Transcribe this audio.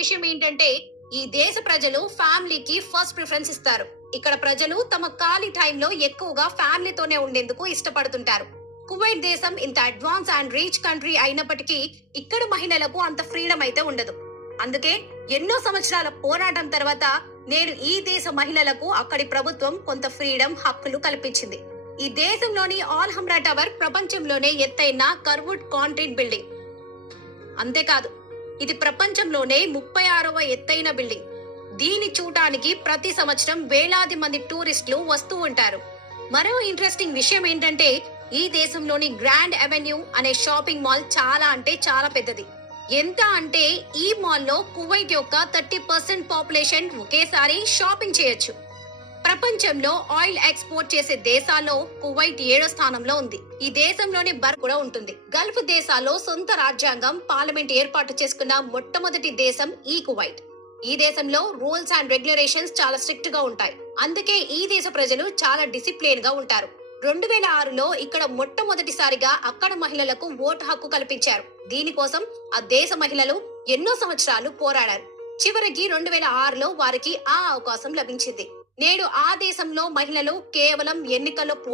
విషయం ఏంటంటే ఈ దేశ ప్రజలు ఫ్యామిలీకి ఫస్ట్ ప్రిఫరెన్స్ ఇస్తారు. ఇక్కడ ప్రజలు తమ ఖాళీ టైంలో ఎక్కువగా ఫ్యామిలీతోనే ఉండేందుకు ఇష్టపడుతుంటారు. కువైట్ దేశం ఇంత అడ్వాన్స్ అండ్ రీచ్ కంట్రీ అయినప్పటికీ ఇక్కడ మహిళలకు అంత ఫ్రీడమ్ అయితే ఉండదు. అందుకే ఎన్నో సంవత్సరాల పోరాటం తర్వాత నేడు ఈ దేశ మహిళలకు అక్కడి ప్రభుత్వం కొంత ఫ్రీడమ్ హక్కులు కల్పించింది. ఈ దేశంలోని ఆల్హమ్రా టవర్ ప్రపంచంలోనే ఎత్తైన కర్వుడ్ కాంక్రీట్ బిల్డింగ్. అంతేకాదు ఇది ప్రపంచంలోనే ముప్పై ఆరవ ఎత్తైన బిల్డింగ్. దీన్ని చూడటానికి ప్రతి సంవత్సరం వేలాది మంది టూరిస్టులు వస్తూ ఉంటారు. మరో ఇంట్రెస్టింగ్ విషయం ఏంటంటే ఈ దేశంలోని గ్రాండ్ అవెన్యూ అనే షాపింగ్ మాల్ చాలా అంటే చాలా పెద్దది. ఎంత అంటే ఈ మాల్లో కువైట్ యొక్క థర్టీ పర్సెంట్ పాపులేషన్ ఒకేసారి షాపింగ్ చేయొచ్చు. ప్రపంచంలో ఆయిల్ ఎక్స్పోర్ట్ చేసే దేశాల్లో కువైట్ ఏడో స్థానంలో ఉంది. ఈ దేశంలోనే బర్ కూడా ఉంటుంది. గల్ఫ్ దేశాల్లో సొంత రాజ్యాంగం పార్లమెంట్ ఏర్పాటు చేసుకున్న మొట్టమొదటి దేశం ఈ కువైట్. ఈ దేశంలో రూల్స్ అండ్ రెగ్యులేషన్స్ చాలా స్ట్రిక్ట్గా ఉంటాయి. అందుకే ఈ దేశ ప్రజలు చాలా డిసిప్లిన్గా ఉంటారు. రెండు వేల ఆరులో ఇక్కడ మొట్టమొదటిసారిగా అక్కడ మహిళలకు ఓటు హక్కు కల్పించారు. దీనికోసం ఆ దేశ మహిళలు ఎన్నో సంవత్సరాలు పోరాడారు. చివరికి రెండు వేల ఆరులో వారికి ఆ అవకాశం లభించింది. నేడు ఆ దేశంలో మహిళలు కేవలం ఎన్నికల్లో